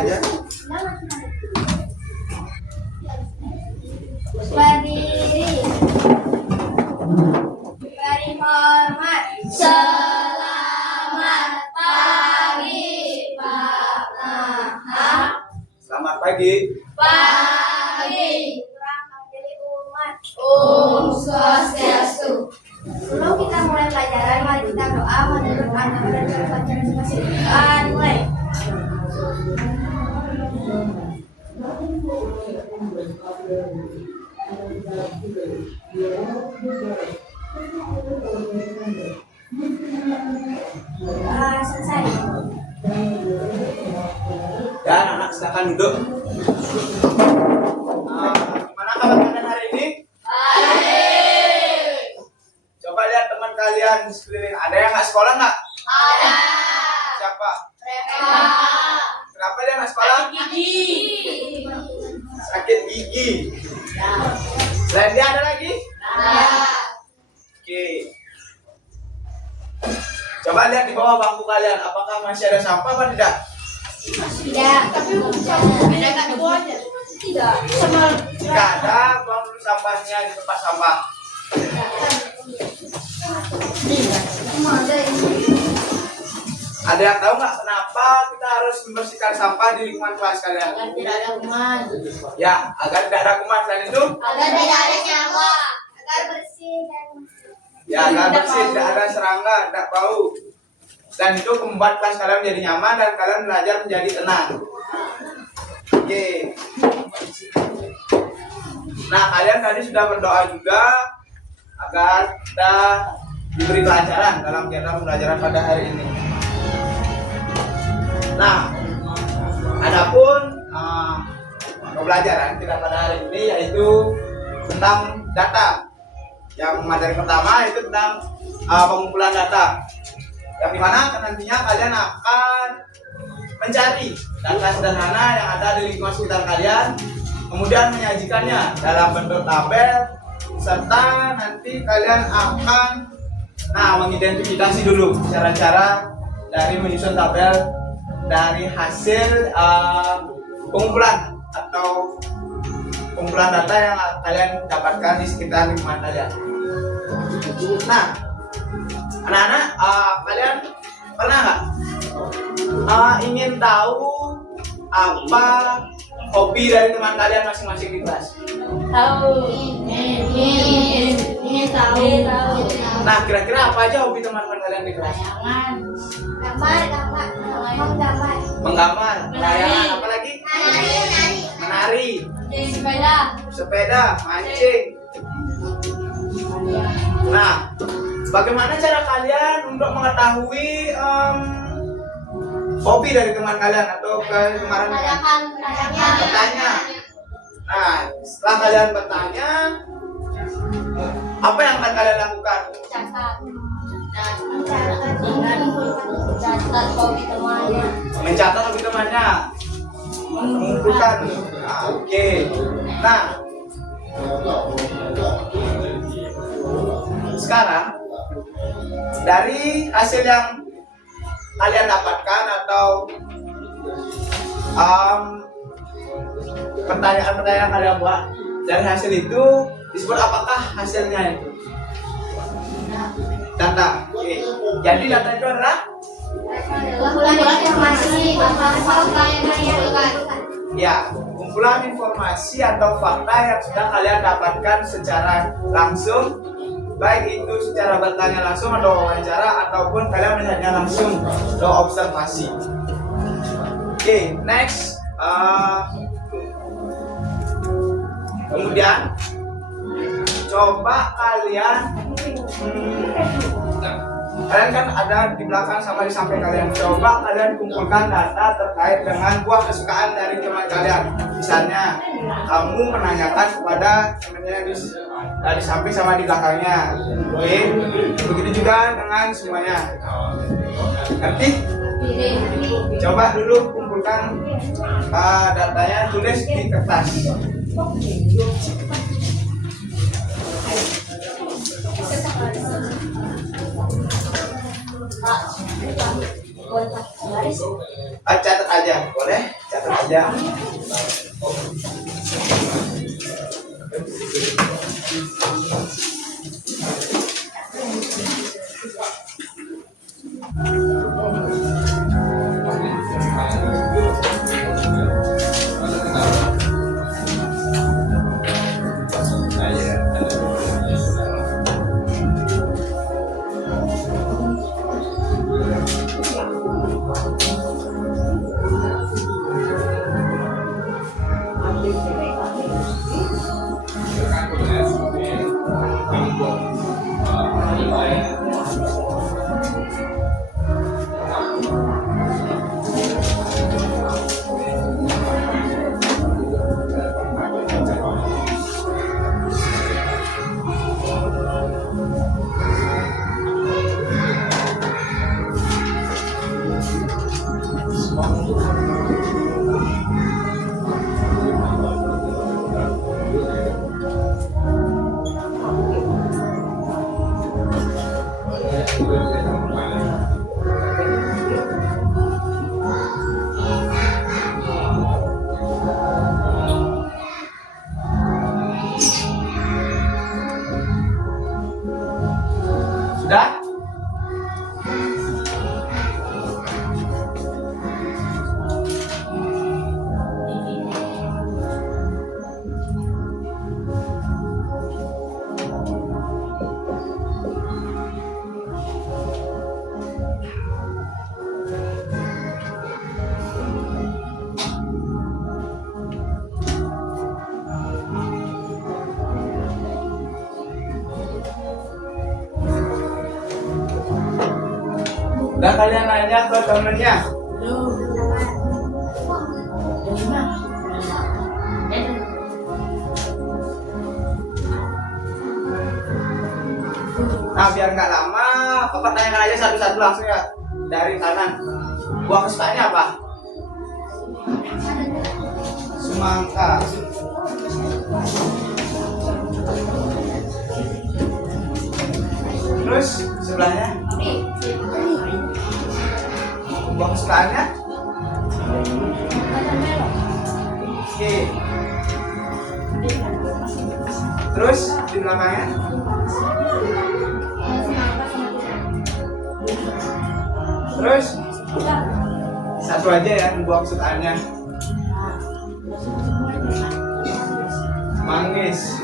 aja. Berdiri. Beri hormat. Selamat pagi, Pak Maha. Selamat pagi. Pagi. Mewakili umat. Om Swastiastu. Sebelum kita mulai pelajaran, mari kita doa menurut agama dan cara pelajaran masing-masing. Mulai. Selesai. Dan anak silakan duduk. Gimana kabar kalian hari ini? Baik. Coba lihat teman kalian di sekeliling. Ada yang nggak sekolah nggak? Ada. Siapa? Reva. Kenapa dia nggak sekolah? Gigi. Sakit gigi. Selain dia ada lagi? Ada. Oke. Coba lihat di bawah bangku kalian. Apakah masih ada sampah atau tidak? Tidak. Tapi ada nggak di bawahnya? Tidak. Sama. Jika ada, buang dulu sampahnya di tempat sampah. Ada yang tahu nggak kenapa kita harus membersihkan sampah di lingkungan kelas kalian? Agar tidak ada kuman. Ya, agar tidak ada kuman. Selain itu, Agar tidak ada nyawa. Agar bersih dan ya agar bersih, tidak ada serangga, tidak bau. Dan itu membuat kelas kalian menjadi nyaman dan kalian belajar menjadi tenang. Oke. Nah, kalian tadi sudah berdoa juga agar kita diberi kelancaran dalam kegiatan pembelajaran pada hari ini. Nah, adapun pembelajaran kita pada hari ini yaitu tentang data. Yang materi pertama itu tentang pengumpulan data. Yang dimana nantinya kalian akan mencari data sederhana yang ada di lingkungan sekitar kalian, kemudian menyajikannya dalam bentuk tabel, serta nanti kalian akan mengidentifikasi dulu cara-cara dari menyusun tabel dari hasil pengumpulan atau pengumpulan data yang kalian dapatkan di sekitar lingkungan kalian. Nah, anak-anak, kalian pernah nggak ingin tahu apa hobi dari teman kalian masing-masing di kelas? tahu. Ingin tahu. Nah, kira-kira apa aja hobi teman-teman kalian di kelas? Layangan. Gambar. Menggambar. Menggambar, layangan, apa lagi? Menari, sepeda, mancing. Nah, bagaimana cara kalian untuk mengetahui hobi dari teman kalian atau kemarin bertanya? Nah, setelah kalian bertanya, apa yang akan kalian lakukan? Mencatat hobi temannya, mengumpulkan. Nah, oke. Nah, sekarang dari hasil yang kalian dapatkan atau pertanyaan-pertanyaan yang kalian buat, dari hasil itu disebut apakah hasilnya itu? Data. Oke. Jadi data itu adalah informasi fakta yang kalian ya, kumpulan informasi atau fakta yang sudah kalian dapatkan secara langsung, baik itu secara bertanya langsung atau wawancara ataupun kalian melihatnya langsung atau observasi. Oke, next. Kemudian coba kalian kalian kan ada di belakang sama di samping kalian. Coba kalian kumpulkan data terkait dengan buah kesukaan dari teman kalian. Misalnya kamu menanyakan kepada temannya di samping sama di belakangnya. Oke, begitu juga dengan semuanya. Nanti coba dulu kumpulkan datanya, tulis di kertas. Catat aja, boleh? Catat aja. Sudah? Udah kalian nanya ke temennya? Nah, biar nggak lama, Bapak tanyakan aja satu-satu langsung ya. Dari kanan. Buah kesukaannya apa? Semangka. Terus sebelahnya? Buah kesukaannya? Oke. Terus di belakangnya? Terus satu aja ya buah kesukaannya. Manggis.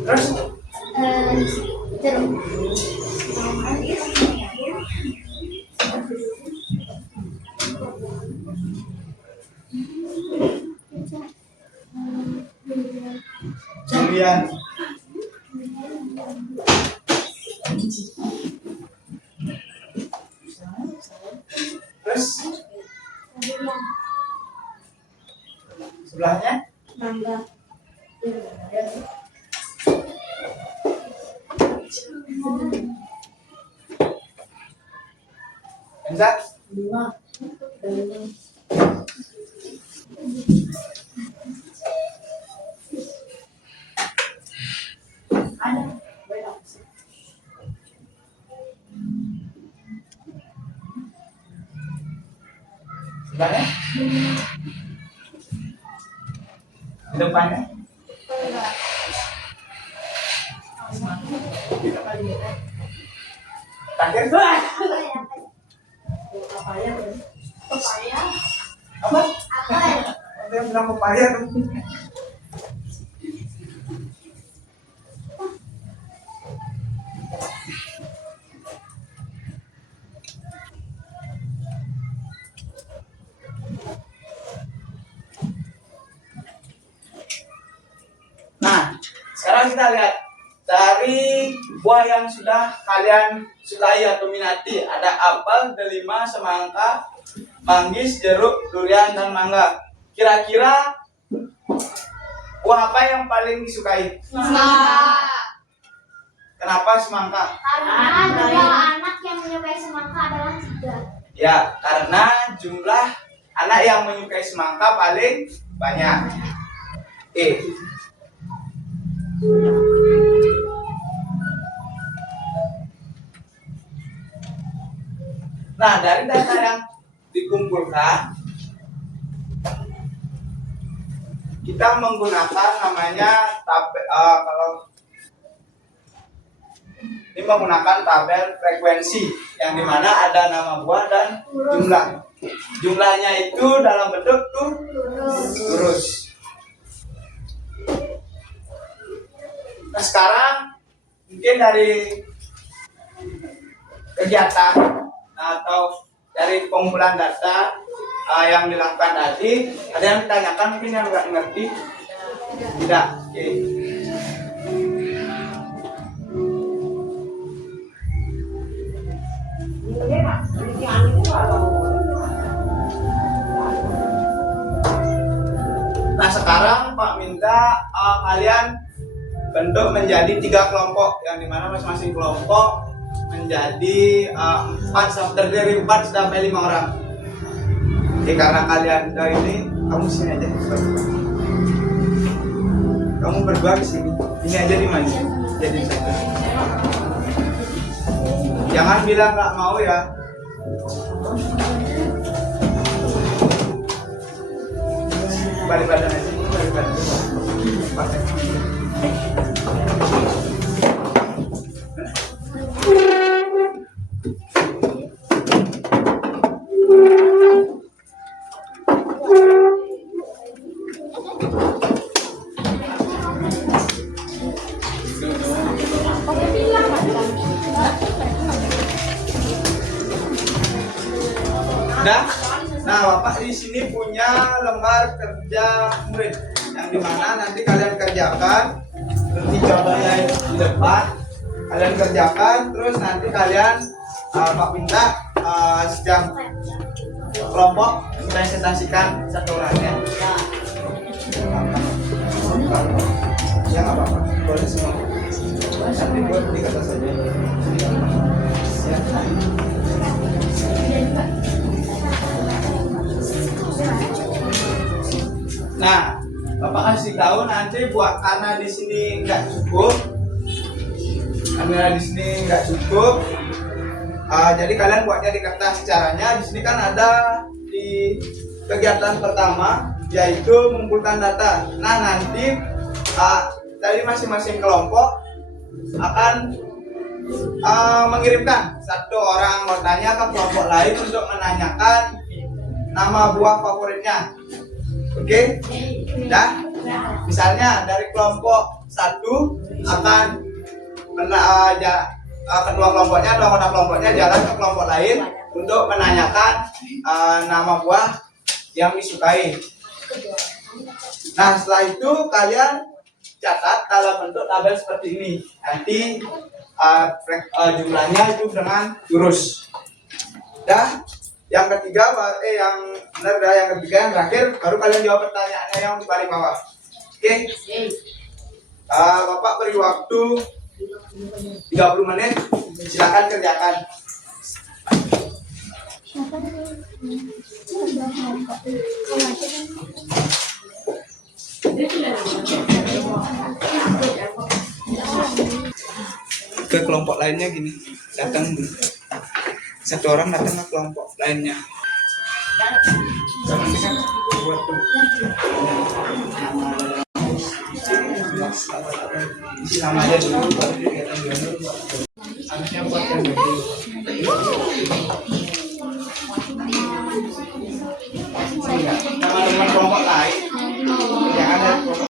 Terus jeruk. durian. Terus sebelahnya Mangga. Enggak? Lima. Ada. Sebelahnya? Di depannya? Terakhir? Papaya. Papaya. Apa? Apel. Ada yang bilang papaya tuh. Nah, sekarang kita lihat dari buah yang sudah kalian sukai atau minati. Ada apel, delima, semangka, manggis, jeruk, durian, dan mangga. Kira-kira buah apa yang paling disukai? Semangka. Kenapa semangka? Karena jumlah anak yang menyukai semangka adalah 3. Ya, karena jumlah anak yang menyukai semangka paling banyak? E. Nah, dari data yang dikumpulkan, kita menggunakan namanya tabel, kalau ini menggunakan tabel frekuensi yang dimana ada nama buah dan jumlah. Jumlahnya itu dalam bentuk lurus. Nah, sekarang mungkin dari kegiatan atau dari pengumpulan data yang dilakukan tadi, ada yang ditanyakan mungkin yang nggak ngerti? Tidak. Oke. Nah, sekarang Pak minta kalian bentuk menjadi 3 kelompok yang dimana masing-masing kelompok menjadi 4 terdiri 4 sampai 5 orang. Oke, karena kalian ini, kamu sini aja. Kamu berdua di sini. Ini aja di mana? Jadi satu. Jangan bilang nggak mau ya. Balik badan aja, balik badan. Pakai. Nah, Bapak di sini punya lembar kerja murid yang dimana nanti kalian kerjakan. Nanti contohnya di depan kalian kerjakan, terus nanti kalian Pak minta setiap kelompok presentasikan satu orangnya. Ya nggak apa-apa, boleh semua. Nanti buat di kata saja. Ya. Nah, Bapak kasih tahu nanti buat karena di sini nggak cukup, jadi kalian buatnya di kertas. Caranya di sini kan ada di kegiatan pertama yaitu mengumpulkan data. Nah, nanti dari masing-masing kelompok akan mengirimkan satu orang anggotanya ke kelompok lain untuk menanyakan nama buah favoritnya. Oke? Dan misalnya dari kelompok 1 akan kedua kelompoknya atau anggota kelompoknya jalan ke kelompok lain untuk menanyakan nama buah yang disukai. Nah, setelah itu kalian catat dalam bentuk tabel seperti ini. Nanti jumlahnya itu dengan lurus. Dan yang ketiga, yang terakhir baru kalian jawab pertanyaannya yang di paling bawah. Oke? Bapak beri waktu 30 menit. Silakan kerjakan. Ke kelompok lainnya gini, datang satu orang datang ke kelompok lainnya. Nanti kan buat nama aja dulu, baru kegiatan dulu. Harusnya buat yang dulu. Teman-teman kelompok lain, jangan ada kelompok.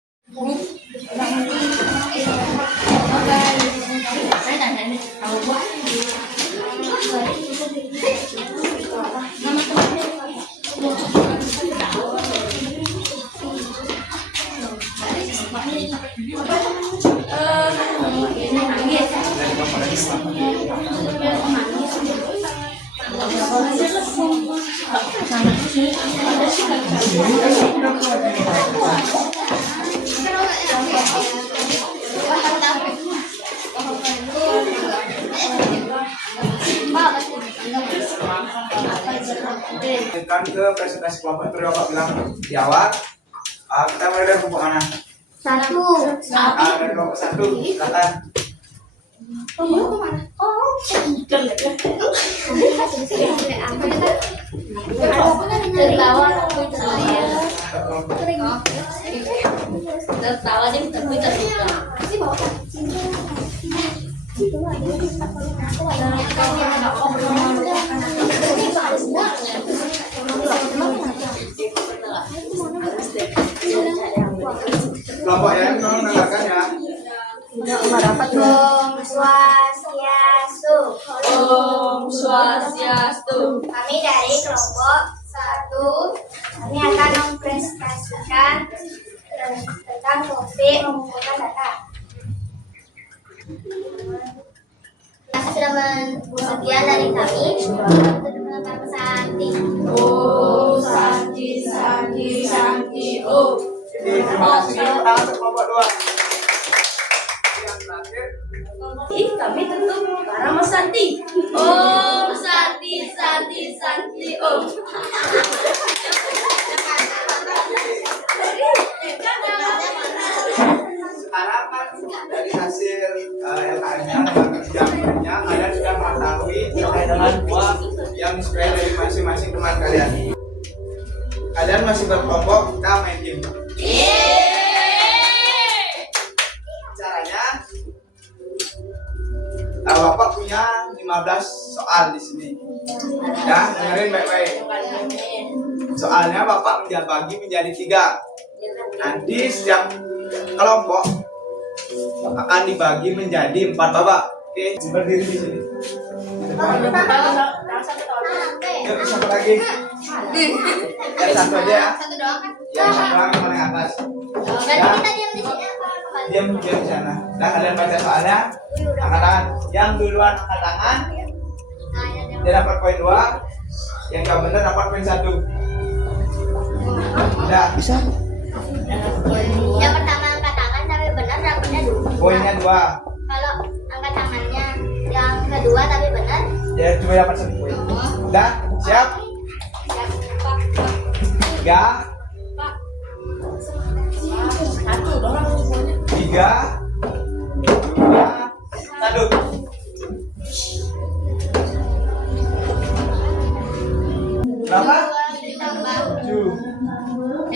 Lanjutkan ke presentasi kelompok itu Bapak bilang di awal. Kita mulai dari kelompok mana? Satu. Dari kelompok 1, silakan. Tertawa deh, tapi terbuka. Kelompok yang tolong dengarkan ya. Om Swastiastu. Om Swastiastu. Kami dari kelompok 1. Kami akan mempresentasikan tentang topik mengumpulkan data. Sudah sekian dari kami. Untuk mengenal Santi. Om Santi Santi Santi Om. Jadi terima kasih. Tangan untuk kelompok 2. Yang terakhir. Kami tentu para Mas Santi. Om Santi Santi Santi Om. Sekarang kan dari hasil LKM-nya, kerja-kerja, kalian sudah mengetahui terkait dengan buah yang sesuai dari masing-masing teman kalian. Kalian masih berkelompok, kita main game. Caranya, Bapak punya 15 soal di sini. Ya, dengerin baik-baik. Soalnya Bapak bagi menjadi 3. Nanti setiap kelompok akan dibagi menjadi 4 babak. Oke, berdiri di sini. Yuk, satu lagi. Yang satu aja ya. Satu doang kan? Yang satu doang yang paling atas. Berarti kita diam di sini apa kembali? Diam di sana. Nah, kalian baca soalnya. Angkat tangan. Yang duluan angkat tangan, dia dapat poin 2. Yang gak benar dapat poin 1. Udah. Bisa. Yang pertama angkat tangan tapi benar dapatnya 2. Poinnya 2. Kalau angkat tangannya yang kedua tapi benar, Ya cuma dapat 1 poin. Udah, siap? 3, 3, 2, 1. Berapa? 7,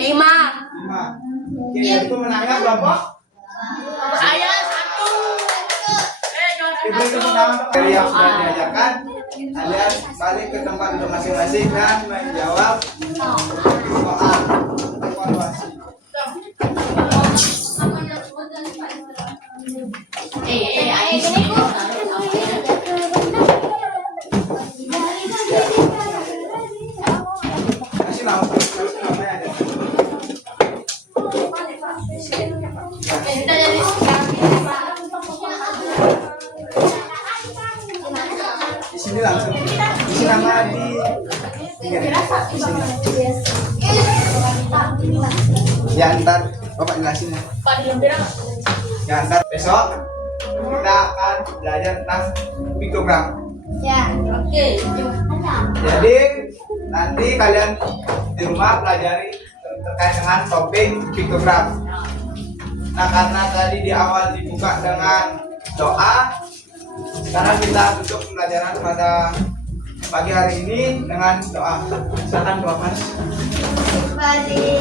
5. 5. Oke, itu menangnya kelompok. Saya 1. Diberi tepuk tangan untuk dari yang sudah diajarkan. Kalian balik ke tempat duduk masing-masing dan menjawab soal evaluasi. Kasih nama, terus namanya ada. Di sini langsung. Di sini nama di ya ntar Bapak jelasin ya. Ya ntar besok kita akan belajar tentang piktogram. ya. Oke. Jadi nanti kalian di rumah pelajari terkait dengan topik piktogram. Nah, karena tadi di awal dibuka dengan doa, sekarang kita tutup pembelajaran pada pagi hari ini dengan doa. Silakan doa Mas. Berdiri.